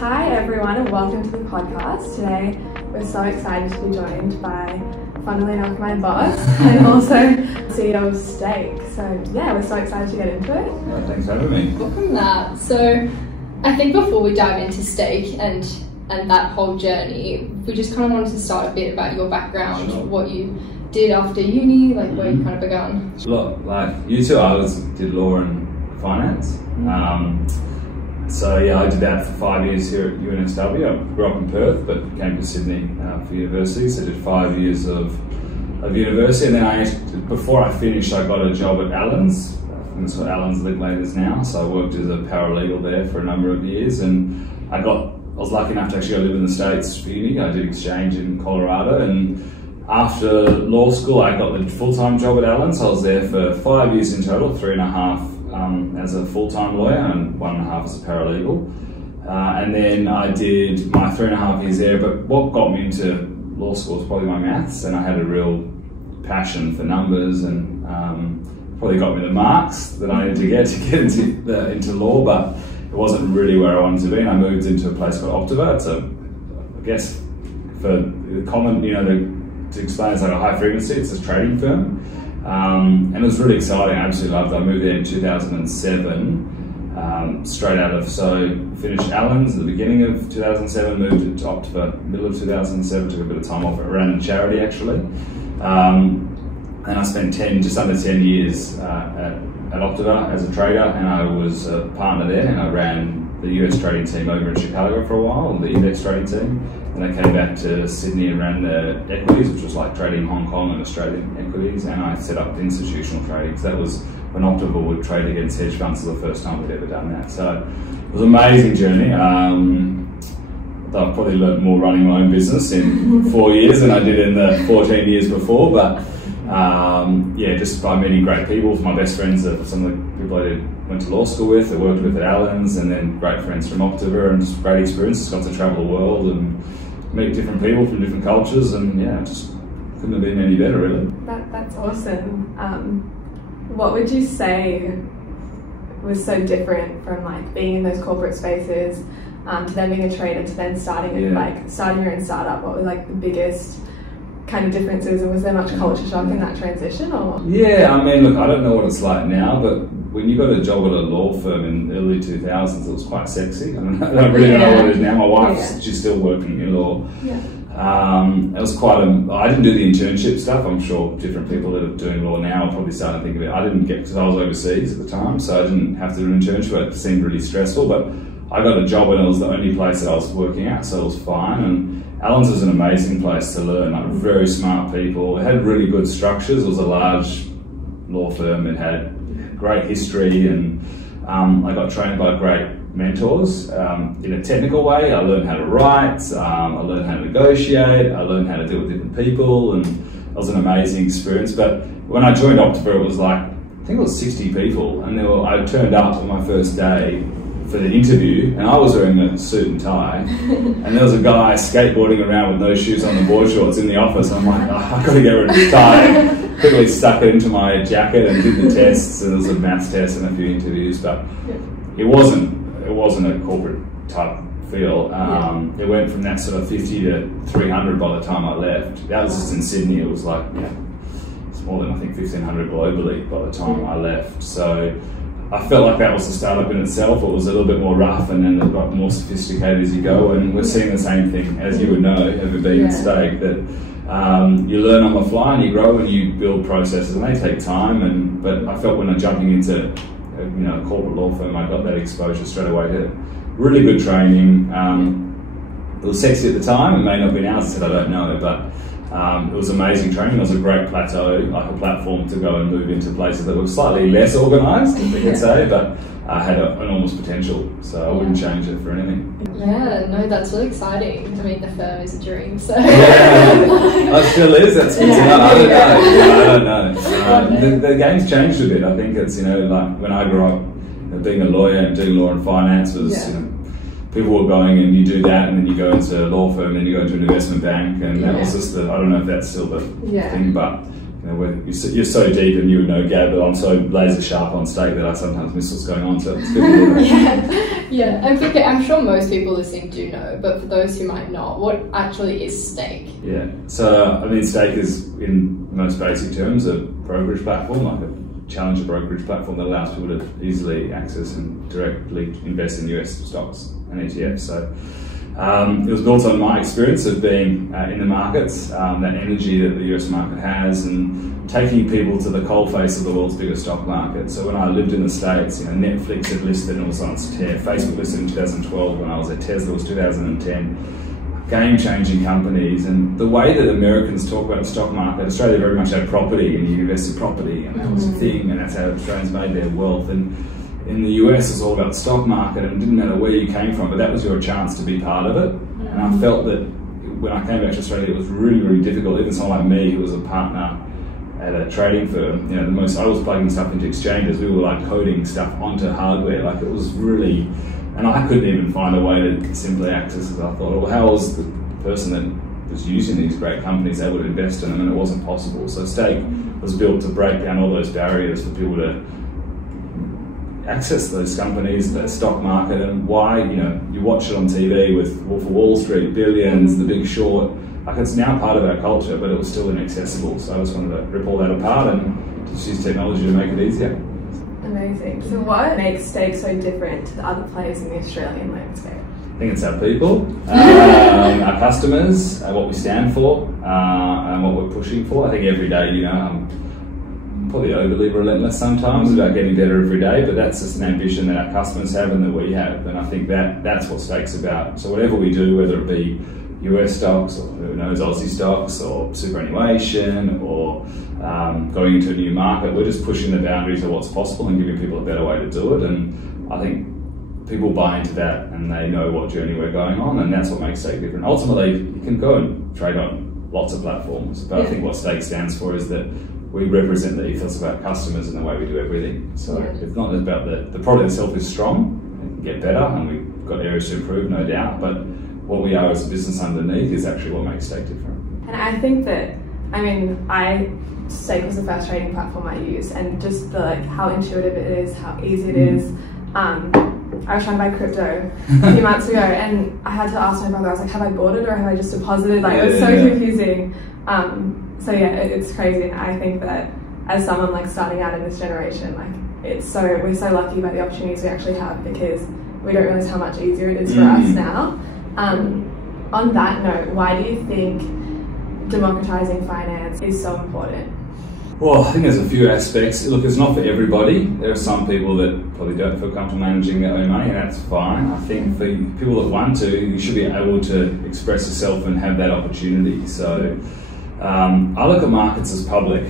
Hi everyone and welcome to the podcast. Today we're so excited to be joined by, funnily enough, my boss and also CEO of Steak. So yeah, we're so excited to get into it. Well, thanks for having me. Welcome, Matt. So I think before we dive into Steak and that whole journey, we just kind of wanted to start a bit about your background, Sure. What you did after uni, like where you kind of began. Look, like you two, I did law and finance. So yeah, I did that for 5 years here at UNSW. I grew up in Perth, but came to Sydney for university. So I did 5 years of university, and then before I finished, I got a job at Allen's. That's what Allen's Linklaters now. So I worked as a paralegal there for a number of years, and I was lucky enough to actually go live in the States for uni. I did exchange in Colorado, and after law school, I got the full-time job at Allen's. I was there for 5 years in total, 3.5 as a full-time lawyer and 1.5 as a paralegal. And then I did my 3.5 years there, but what got me into law school was probably my maths, and I had a real passion for numbers, and probably got me the marks that I needed to get into law, but it wasn't really where I wanted to be, and I moved into a place called Optiva. It's I guess, for the common, to explain, it's like a high frequency, it's a trading firm. And it was really exciting. I absolutely loved it. I moved there in 2007, straight out of, finished Allen's at the beginning of 2007, moved to Optiva middle of 2007, took a bit of time off, ran a charity actually. And I spent just under 10 years at Optiva as a trader, and I was a partner there, and I ran the US trading team over in Chicago for a while, the index trading team. And I came back to Sydney and ran the equities, which was like trading Hong Kong and Australian equities, and I set up institutional trading. So that was when Optiva would trade against hedge funds. For the first time we'd ever done that. So it was an amazing journey. I've probably learned more running my own business in 4 years than I did in the 14 years before, but yeah, just by meeting great people. My best friends are some of the people I went to law school with, I worked with at Allen's, and then great friends from Optiva, and just great experiences. Got to travel the world and meet different people from different cultures, and yeah, just couldn't have been any better, really. That's awesome. What would you say was so different from like being in those corporate spaces to then being a trader to then starting your own startup? What were like the biggest kind of differences, and was there much culture shock in that transition? Or yeah, I mean, look, I don't know what it's like now, but when you got a job at a law firm in the early 2000s, it was quite sexy. I don't really know what it is now. My wife's she's still working in law. It was quite I didn't do the internship stuff. I'm sure different people that are doing law now are probably starting to think of it. I didn't get, because I was overseas at the time, so I didn't have to do an internship. It seemed really stressful, but I got a job and it was the only place that I was working at, so it was fine. And Allen's was an amazing place to learn, like very smart people. It had really good structures. It was a large law firm. It had great history, and I got trained by great mentors. In a technical way, I learned how to write, I learned how to negotiate, I learned how to deal with different people, and it was an amazing experience. But when I joined Optiva, it was like, I think it was 60 people, and I turned up on my first day for the interview, and I was wearing a suit and tie, and there was a guy skateboarding around with no shoes on the board shorts in the office, and I'm like, I've got to get rid of this tie. Quickly stuck it into my jacket and did the tests, and there was a maths test and a few interviews, but it wasn't a corporate type feel. It went from that sort of 50 to 300 by the time I left. That was just in Sydney. It was like, it's more than I think 1,500 globally by the time I left. So I felt like that was a startup in itself. It was a little bit more rough, and then it got more sophisticated as you go, and we're seeing the same thing, as you would know, having been at Steak, that you learn on the fly and you grow and you build processes, and they take time. But I felt when I'm jumping into a corporate law firm, I got that exposure straight away to really good training. It was sexy at the time. It may not have been now, as I said, I don't know, but it was amazing training. It was a great plateau, like a platform to go and move into places that were slightly less organised, if we could say, but had enormous potential. So I wouldn't change it for anything. Yeah, no, that's really exciting. I mean, the firm is a dream, so. Yeah, it still is. That's good to know. I don't know. The game's changed a bit. I think it's, like when I grew up, being a lawyer and doing law and finance was, people were going and you do that, and then you go into a law firm, and then you go into an investment bank, and that was just I don't know if that's still the thing, but you're so deep, and you would know, Gab, but I'm so laser sharp on steak that I sometimes miss what's going on. So it's good. Yeah. And I'm sure most people listening do know, but for those who might not, what actually is Stake? Yeah. So I mean, Stake is, in most basic terms, a brokerage platform, like a challenger brokerage platform that allows people to easily access and directly invest in US stocks and ETFs. So it was built on my experience of being in the markets, that energy that the US market has, and taking people to the coalface of the world's biggest stock market. So when I lived in the States, Netflix had listed and it was on its tear. Facebook listed in 2012 when I was at Tesla, was 2010. Game-changing companies, and the way that Americans talk about the stock market, Australia very much had property, and you invested property, and that was a thing, and that's how Australians made their wealth. And in the US, it's all about the stock market, and it didn't matter where you came from, but that was your chance to be part of it. And I felt that when I came back to Australia, it was really, really difficult. Even someone like me, who was a partner at a trading firm, I was plugging stuff into exchanges. We were like coding stuff onto hardware. Like, it was really, and I couldn't even find a way to simply access it. I thought, well, how was the person that was using these great companies able to invest in them? And it wasn't possible. So Stake was built to break down all those barriers for people to access those companies, the stock market, and why, you watch it on TV with Wolf of Wall Street, Billions, The Big Short. Like, it's now part of our culture, but it was still inaccessible. So I just wanted to rip all that apart and just use technology to make it easier. Amazing. So what makes Stake so different to the other players in the Australian landscape? I think it's our people, our customers, what we stand for, and what we're pushing for. I think every day, I'm probably overly relentless sometimes about getting better every day, but that's just an ambition that our customers have and that we have. And I think that's what Stake's about. So whatever we do, whether it be US stocks, or who knows, Aussie stocks, or superannuation, or going into a new market, we're just pushing the boundaries of what's possible and giving people a better way to do it. And I think people buy into that, and they know what journey we're going on, and that's what makes Stake different. Ultimately, you can go and trade on lots of platforms, but I think what Stake stands for is that we represent the ethos of our customers and the way we do everything. So it's not about the product itself is strong, it can get better, and we've got areas to improve, no doubt, but what we are as a business underneath is actually what makes Stake different. And I think that, Stake was the first trading platform I used, and just how intuitive it is, how easy it is. I was trying to buy crypto a few months ago, and I had to ask my brother, I was like, have I bought it or have I just deposited? It was so confusing. It's crazy, and I think that as someone starting out in this generation, we're so lucky about the opportunities we actually have, because we don't realize how much easier it is for us now. On that note, why do you think democratizing finance is so important? Well, I think there's a few aspects. Look, it's not for everybody. There are some people that probably don't feel comfortable managing their own money, and that's fine. I think for people that want to, you should be able to express yourself and have that opportunity. So I look at markets as public.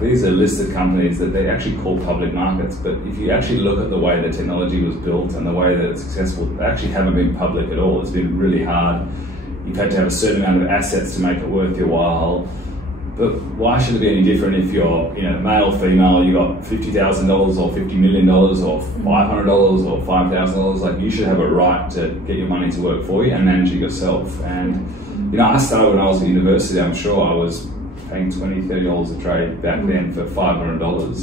These are listed companies that they actually call public markets, but if you actually look at the way the technology was built and the way that it's successful, they actually haven't been public at all. It's been really hard. You've had to have a certain amount of assets to make it worth your while. But why should it be any different if you're, male, female, you got $50,000 or $50 million or $500 or $5,000? You should have a right to get your money to work for you and manage it yourself. And, I started when I was at university. I'm sure I was paying $20, $30 a trade back then for $500.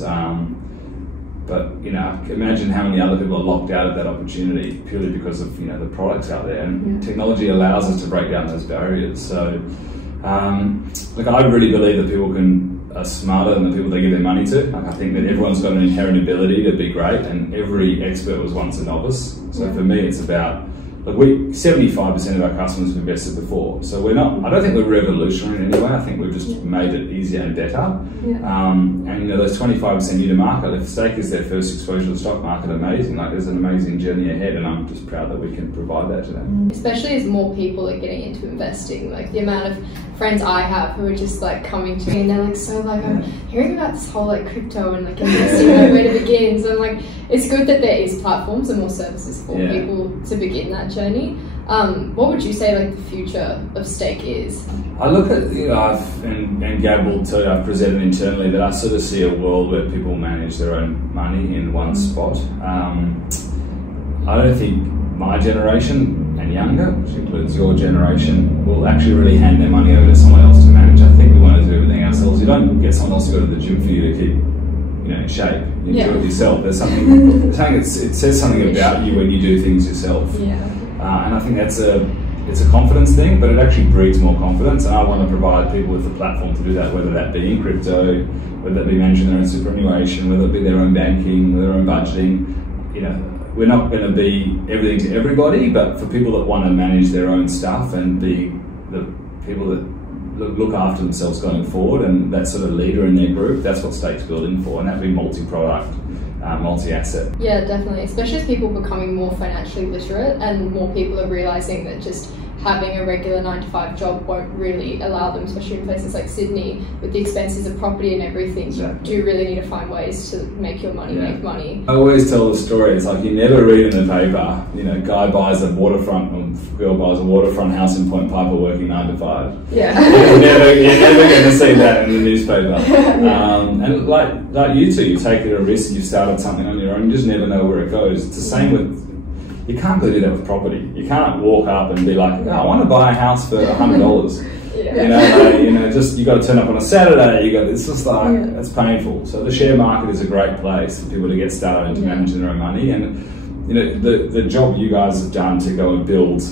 But imagine how many other people are locked out of that opportunity purely because of the products out there. And technology allows us to break down those barriers. So, I really believe that people are smarter than the people they give their money to. I think that everyone's got an inherent ability to be great, and every expert was once a novice. So for me, it's about 75% of our customers have invested before. So we're not, I don't think we're revolutionary in any way. I think we've just made it easier and better. And those 25% new to market, if Stake is their first exposure to the stock market, amazing. There's an amazing journey ahead, and I'm just proud that we can provide that to them. Especially as more people are getting into investing, the amount of friends I have who are just coming to me and they're I'm hearing about this whole crypto and investing, where to begin. So I'm it's good that there is platforms and more services for people to begin that journey. What would you say the future of Stake is? I look at, and Gab will tell you, I've presented internally that I sort of see a world where people manage their own money in one spot. I don't think my generation and younger, which includes your generation, will actually really hand their money over to someone else to manage. I think we want to do everything ourselves. You don't get someone else to go to the gym for you to keep, you know, in shape. You do it yourself. There's something. It says something about you when you do things yourself. Yeah. And I think it's a confidence thing, but it actually breeds more confidence. And I want to provide people with the platform to do that, whether that be in crypto, whether that be managing their own superannuation, whether it be their own banking, their own budgeting. You know, we're not going to be everything to everybody, but for people that want to manage their own stuff and be the people that look after themselves going forward, and that sort of leader in their group, that's what Stake's building for, and that'd be multi-product, multi-asset. Yeah, definitely, especially as people becoming more financially literate and more people are realising that just having a regular 9-to-5 job won't really allow them, especially in places like Sydney, with the expenses of property and everything. Exactly. You do really need to find ways to make your money make money. I always tell the story, it's like you never read in the paper, you know, guy buys a waterfront, or girl buys a waterfront house in Point Piper working 9 to 5. Yeah. You're never going to see that in the newspaper. And like you two, you take a risk, you started something on your own, you just never know where it goes. It's the same with, you can't go do that with property. You can't walk up and be like, oh, I want to buy a house for $100. You know, just you got to turn up on a Saturday. It's just like it's painful. So the share market is a great place for people to get started into managing their own money. And you know, the job you guys have done to go and build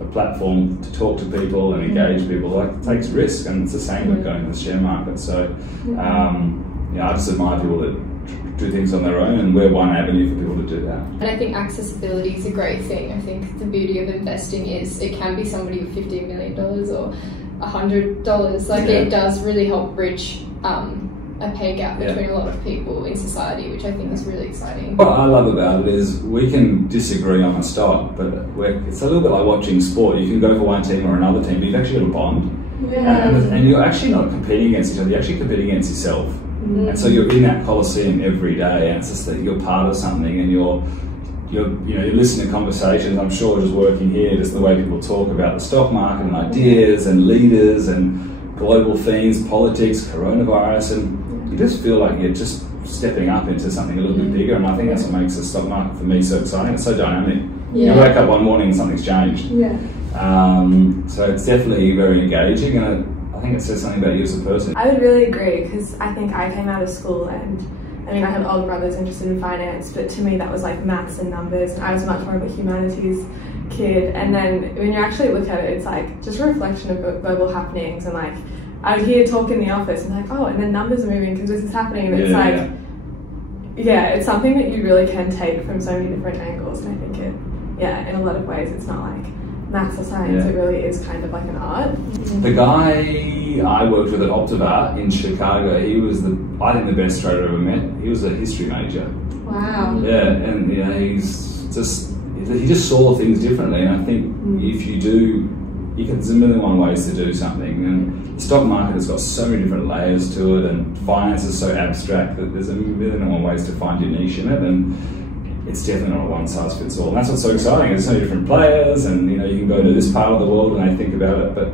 a platform to talk to people and engage people, like, it takes risk, and it's the same with going to the share market. So I just admire people that do things on their own, and we're one avenue for people to do that. And I think accessibility is a great thing. I think the beauty of investing is it can be somebody with $15 million or $100. Like, it does really help bridge a pay gap between a lot of people in society, which I think is really exciting. What I love about it is we can disagree on a stock, but it's a little bit like watching sport. You can go for one team or another team, but you've actually got a bond. And you're actually not competing against each other, you're actually competing against yourself. And so you're in that coliseum every day, and it's just that you're part of something, and you're listening to conversations. I'm sure just working here, just the way people talk about the stock market and ideas and leaders and global themes, politics, coronavirus, and you just feel like you're just stepping up into something a little bit bigger. And I think that's what makes the stock market for me so exciting. It's so dynamic. You wake up one morning and something's changed. So it's definitely very engaging, and I think it says something about you as a person. I would really agree, because I think I came out of school, and I mean, I have older brothers interested in finance, but to me that was like maths and numbers, and I was much more of a humanities kid. And then when you actually look at it, it's like just a reflection of global happenings, and like I would hear talk in the office and like, oh, and then numbers are moving because this is happening, and it's it's something that you really can take from so many different angles. And I think in a lot of ways it's not like maths or science, it really is kind of like an art. The guy I worked with at Optiva in Chicago, he was I think the best trader I've ever met. He was a history major. Wow. Yeah, and he just saw things differently, and I think if you do, there's a million and one ways to do something, and the stock market has got so many different layers to it, and finance is so abstract that there's a million and one ways to find your niche in it, and it's definitely not a one size fits all. And that's what's so exciting. There's so many different players, and you can go to this part of the world and they think about it, but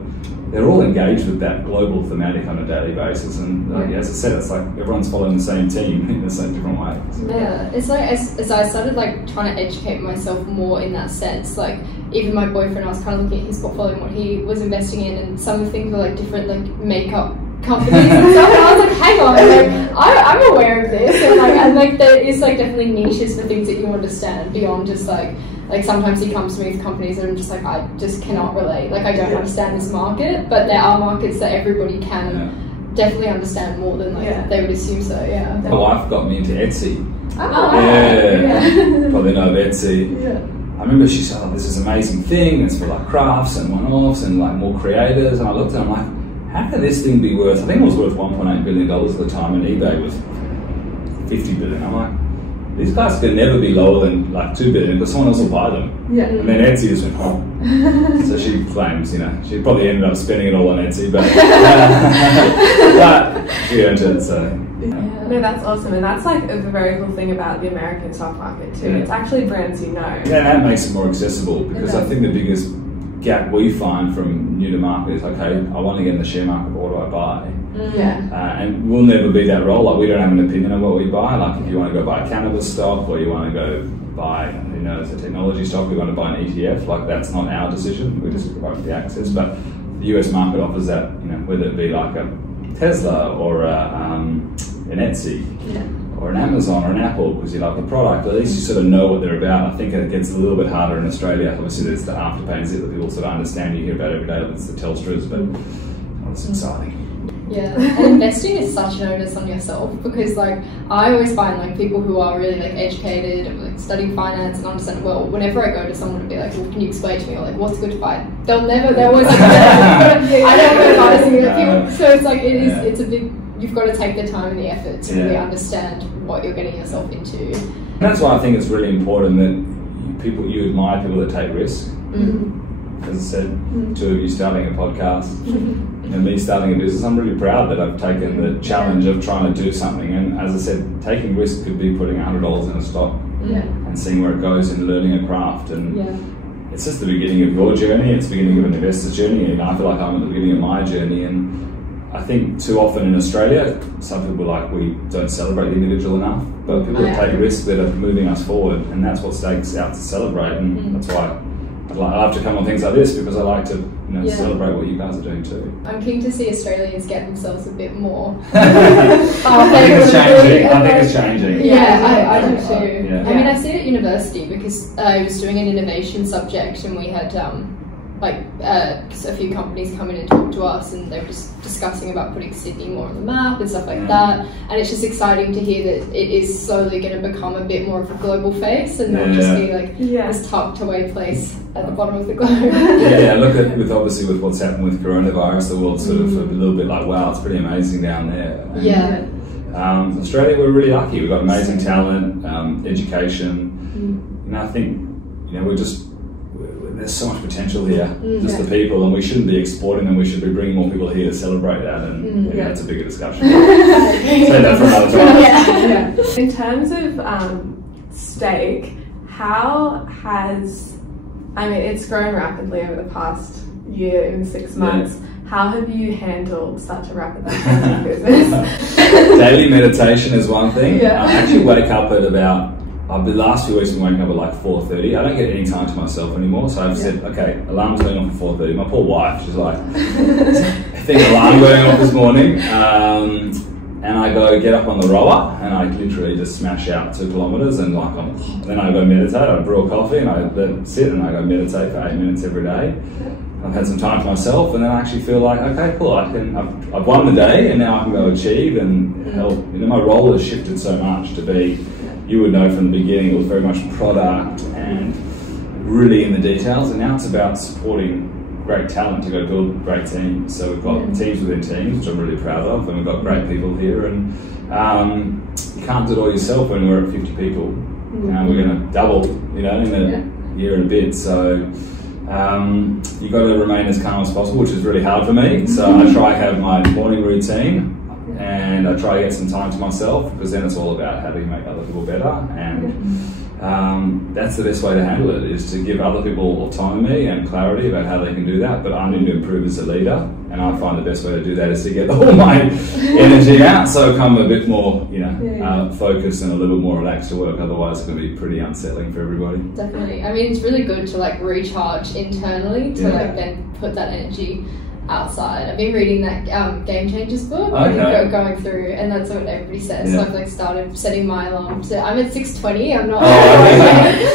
they're all engaged with that global thematic on a daily basis. And as I said, it's like everyone's following the same team in a same different way. Yeah, it's like as I started like trying to educate myself more in that sense, like even my boyfriend, I was kind of looking at his portfolio and what he was investing in, and some of the things were like different, like makeup companies and stuff, and I was like, hang on, like I'm aware of this, and there is like definitely niches for things that you understand beyond just like sometimes he comes to me with companies and I'm just like, I just cannot relate, like I don't understand this market, but there are markets that everybody can definitely understand more than they would assume. So my wife got me into Etsy. Probably know of Etsy. I remember she said, there's this amazing thing, it's for like crafts and one-offs and like more creators, and I looked at it and I'm like, how can this thing be worth, I think it was worth $1.8 billion at the time, and eBay was $50 billion. I'm like, these guys could never be lower than like $2 billion because someone else will buy them. And then Etsy just went, So she claims, she probably ended up spending it all on Etsy, but she earned it, so. No, that's awesome, and that's like a very cool thing about the American stock market too. It's actually brands you know. Yeah, that makes it more accessible, because I think the biggest gap we find from new to market is, okay, I want to get in the share market, but what do I buy? And we'll never be that role. Like, we don't have an opinion on what we buy. Like, if you want to go buy a cannabis stock, or you want to go buy, you know, as a technology stock, we want to buy an ETF. Like, that's not our decision. We just provide the access. But the US market offers that, you know, whether it be like a Tesla or an Etsy or an Amazon or an Apple, because you like the product. At least you sort of know what they're about. I think it gets a little bit harder in Australia. Obviously, there's the afterpay that people sort of understand. You hear about every day. It's the Telstras, but it's exciting. Yeah, and investing is such an onus on yourself, because like I always find like people who are really like educated and like studying finance and understand well, whenever I go to someone and be like, well, can you explain to me, or like, what's good to buy? They're always like, I don't know advising people. So it's like it's a big. You've got to take the time and the effort to really understand what you're getting yourself into. And that's why I think it's really important that you admire people that take risks. As I said, two of you starting a podcast, and me starting a business, I'm really proud that I've taken the challenge of trying to do something. And as I said, taking risk could be putting $100 in a stock and seeing where it goes and learning a craft. And it's just the beginning of your journey. It's the beginning of an investor's journey. And I feel like I'm at the beginning of my journey. And I think too often in Australia, some people we don't celebrate the individual enough, but people that take risks that are moving us forward, and that's what stakes out to celebrate. And that's why I love to come on things like this, because I like to celebrate what you guys are doing too. I'm keen to see Australians get themselves a bit more. I think it's changing. Yeah, I do too. Yeah. I mean, I see it at university because I was doing an innovation subject, and we had a few companies come in and talk to us, and they were just discussing about putting Sydney more on the map and stuff like that. And it's just exciting to hear that it is slowly going to become a bit more of a global face and not just be like this tucked away place at the bottom of the globe. Look at with what's happened with coronavirus, the world's sort of a little bit like, wow, it's pretty amazing down there. And, Australia, we're really lucky. We've got amazing talent, education. And I think there's so much potential here, just the people, and we shouldn't be exporting them. We should be bringing more people here to celebrate that, and that's a bigger discussion. Say that for another time. In terms of stake, how has, it's grown rapidly over the past year, in 6 months. How have you handled such a rapidly changing business? Daily meditation is one thing. I actually wake up at about, the last few weeks I've been waking up at like 4:30. I don't get any time to myself anymore, so I've said, okay, alarm's going off at 4:30. My poor wife, she's like, I think alarm going off this morning, and I go get up on the rower, and I literally just smash out 2 kilometres, and then I go meditate. I brew a coffee, and I let it sit, and I go meditate for 8 minutes every day. I've had some time to myself, and then I actually feel like, okay, cool, I've won the day, and now I can go achieve and help. My role has shifted so much to be, you would know from the beginning, it was very much product and really in the details, and now it's about supporting great talent to go build great teams. So we've got teams within teams, which I'm really proud of, and we've got great people here, and you can't do it all yourself when we're at 50 people. We're going to double, in a year and a bit, so you've got to remain as calm as possible, which is really hard for me. So I try to have my morning routine, and I try to get some time to myself, because then it's all about how do you make other people better, and that's the best way to handle it, is to give other people autonomy and clarity about how they can do that. But I need to improve as a leader, and I find the best way to do that is to get all my energy out, so come a bit more focused and a little bit more relaxed to work. Otherwise it's going to be pretty unsettling for everybody. Definitely. It's really good to recharge internally to then put that energy outside. I've been reading that Game Changers book, going through, and that's what everybody says. So I've started setting my alarm to, I'm at 6:20. I'm not,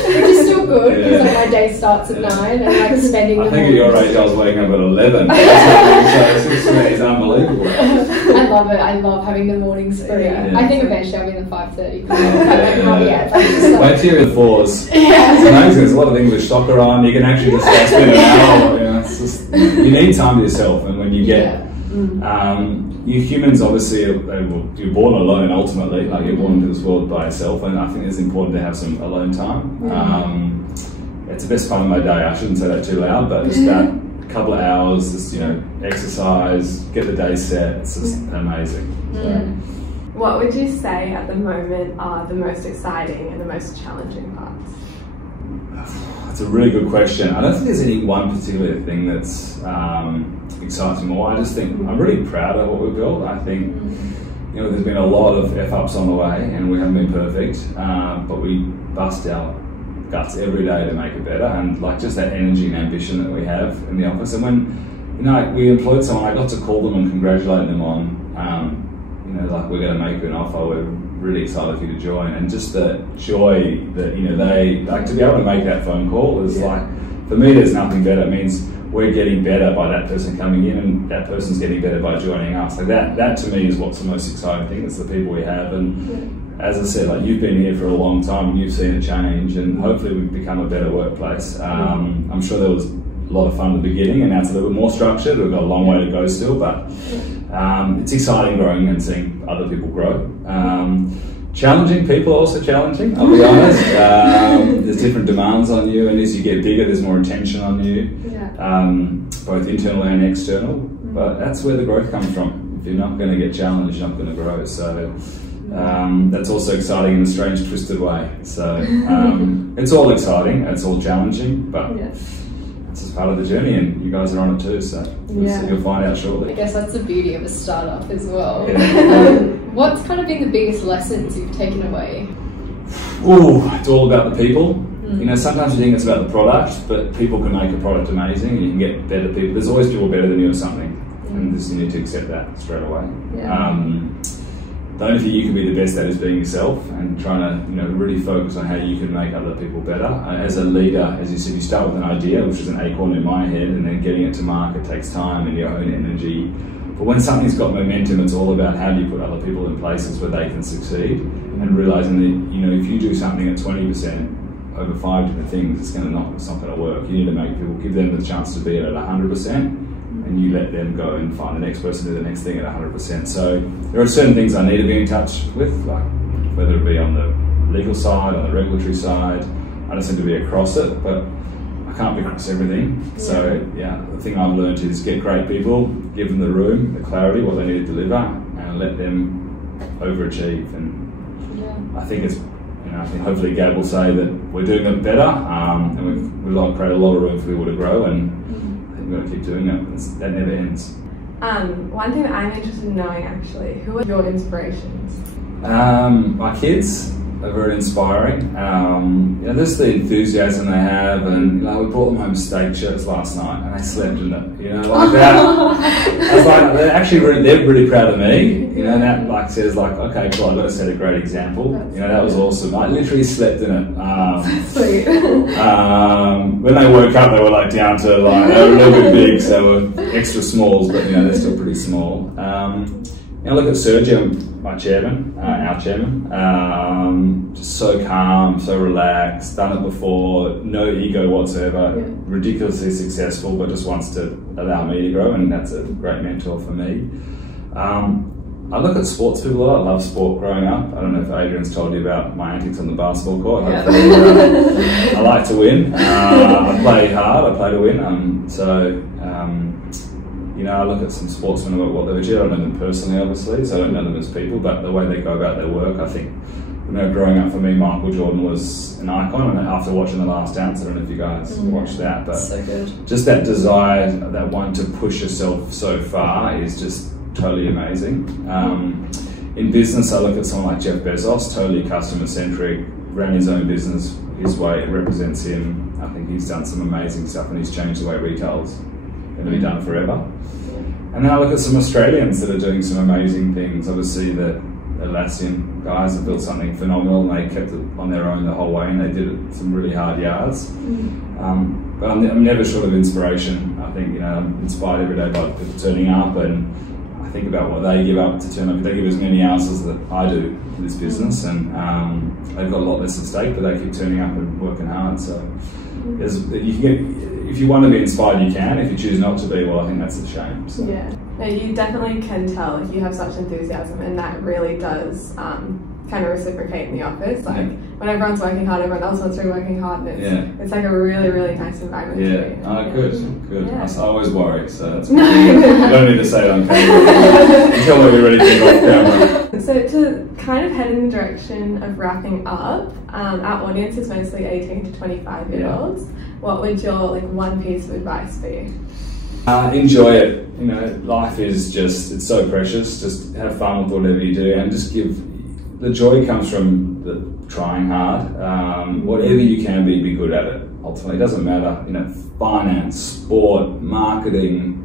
which is still good because my day starts at 9, and spending. I think at your age I was waking up at 11. So 6:20 is unbelievable. I love it. I love having the mornings free. I think eventually I'll be in the 5:30. Not yet. Wait till you're in the 4s. It's amazing. There's a lot of English soccer on. You can actually just spend an hour. It's just, you need time to yourself, and when you get you humans, obviously you're born alone ultimately, you're born into this world by yourself, and I think it's important to have some alone time. It's the best part of my day. I shouldn't say that too loud, but just that couple of hours, just exercise, get the day set. It's just amazing. What would you say at the moment are the most exciting and the most challenging parts? That's a really good question. I don't think there's any one particular thing that's excites me more. I just think I'm really proud of what we've built. I think there's been a lot of F-ups on the way, and we haven't been perfect, but we bust our guts every day to make it better, and like just that energy and ambition that we have in the office. And when, you know, we employed someone, I got to call them and congratulate them on, you know, like, we're going to make you an offer, we're really excited for you to join, and just the joy that, you know, they, like, to be able to make that phone call is like, for me, there's nothing better. It means we're getting better by that person coming in, and that person's getting better by joining us. Like that to me is what's the most exciting thing. It's the people we have, and as I said, like, you've been here for a long time and you've seen it change, and hopefully we've become a better workplace. I'm sure there was a lot of fun at the beginning, and now it's a little bit more structured. We've got a long way to go still, but it's exciting growing and seeing other people grow. Challenging people are also challenging, I'll be honest. There's different demands on you, and as you get bigger, there's more attention on you, both internal and external. But that's where the growth comes from. If you're not going to get challenged, you're not going to grow. So that's also exciting in a strange, twisted way. So it's all exciting, it's all challenging, but it's just part of the journey, and you guys are on it too, so you'll find out shortly. I guess that's the beauty of a startup as well. What's kind of been the biggest lessons you've taken away? Ooh, it's all about the people. You know, sometimes you think it's about the product, but people can make a product amazing, and you can get better people. There's always people better than you at something, and you need to accept that straight away. The only thing you can be the best at is being yourself, and trying to, you know, really focus on how you can make other people better. As a leader, as you said, you start with an idea, which is an acorn in my head, and then getting it to market takes time and your own energy. But when something's got momentum, it's all about how do you put other people in places where they can succeed, and realizing that, you know, if you do something at 20% over 5 different things, it's not going to work. You need to make people, give them the chance to be at 100%. And you let them go and find the next person, do the next thing at 100%. So there are certain things I need to be in touch with, like whether it be on the legal side, on the regulatory side. I just need to be across it, but I can't be across everything. So the thing I've learned is get great people, give them the room, the clarity, what they need to deliver, and let them overachieve. And I think it's, you know, I think hopefully Gab will say that we're doing it better, and we've created a lot of room for people to grow, and we've got to keep doing it. That never ends. One thing that I'm interested in knowing, actually, who are your inspirations? My kids are very inspiring. You know, there's the enthusiasm they have, and, you know, we brought them home steak shirts last night, and they slept in it. You know, like that. I was like, they're really proud of me. You know, and that like says like, okay, cool, I've got to set a great example. You know, that was awesome. I literally slept in it. Sweet. When they woke up, they were like down to like, they were a little bit big, so they were extra smalls, but, you know, they're still pretty small. You know, look at Sergio, my chairman, our chairman. Just so calm, so relaxed, done it before, no ego whatsoever, ridiculously successful, but just wants to allow me to grow, and that's a great mentor for me. I look at sports people a lot. I love sport growing up. I don't know if Adrian's told you about my antics on the basketball court. I like to win. I play hard, I play to win. You know, I look at some sportsmen about what they do. I don't know them personally, obviously, so I don't know them as people, but the way they go about their work, I think, you know, growing up for me, Michael Jordan was an icon, and after watching The Last Dance, I don't know if you guys watched that, but so good. Just that desire, that one to push yourself so far is just totally amazing. In business, I look at someone like Jeff Bezos, totally customer-centric, ran his own business his way, it represents him. I think he's done some amazing stuff, and he's changed the way retail's going to be done forever. And then I look at some Australians that are doing some amazing things. Obviously, the Atlassian guys have built something phenomenal, and they kept it on their own the whole way, and they did it some really hard yards. But I'm never short of inspiration. I think, you know, I'm inspired every day by people turning up, and I think about what they give up to turn up. They give as many hours that I do in this business, and they've got a lot less at stake, but they keep turning up and working hard. So you can get, if you want to be inspired, you can. If you choose not to be, well, I think that's a shame. So. Yeah, no, you definitely can tell if you have such enthusiasm, and that really does kind of reciprocate in the office. Like when everyone's working hard, everyone else wants to be working hard, and it's like a really, really nice environment. Good. I always worry, so that's you don't need to say it on camera. You tell me we're ready to get off camera. So to kind of head in the direction of wrapping up, our audience is mostly 18 to 25-year-olds. What would your one piece of advice be? Enjoy it. You know, life is just, it's so precious. Just have fun with whatever you do, and just give, the joy comes from trying hard. Whatever you can be good at it. Ultimately, it doesn't matter. You know, finance, sport, marketing,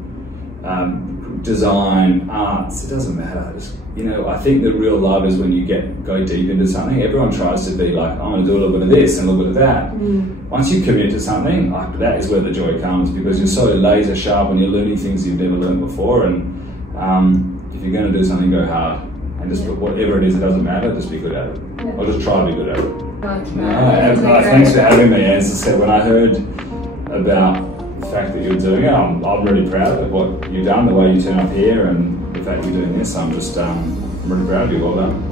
design, arts. It doesn't matter. Just, you know, I think the real love is when you go deep into something. Everyone tries to be like, I'm going to do a little bit of this and a little bit of that. Once you commit to something, like, that is where the joy comes, because you're so laser sharp and you're learning things you've never learned before. And if you're going to do something, go hard. And just whatever it is, it doesn't matter, just be good at it. Or just try to be good at it. Thanks for having me. As I said, when I heard about the fact that you're doing it, I'm really proud of what you've done, the way you turn up here, and the fact you're doing this. I'm really proud of you. Well done.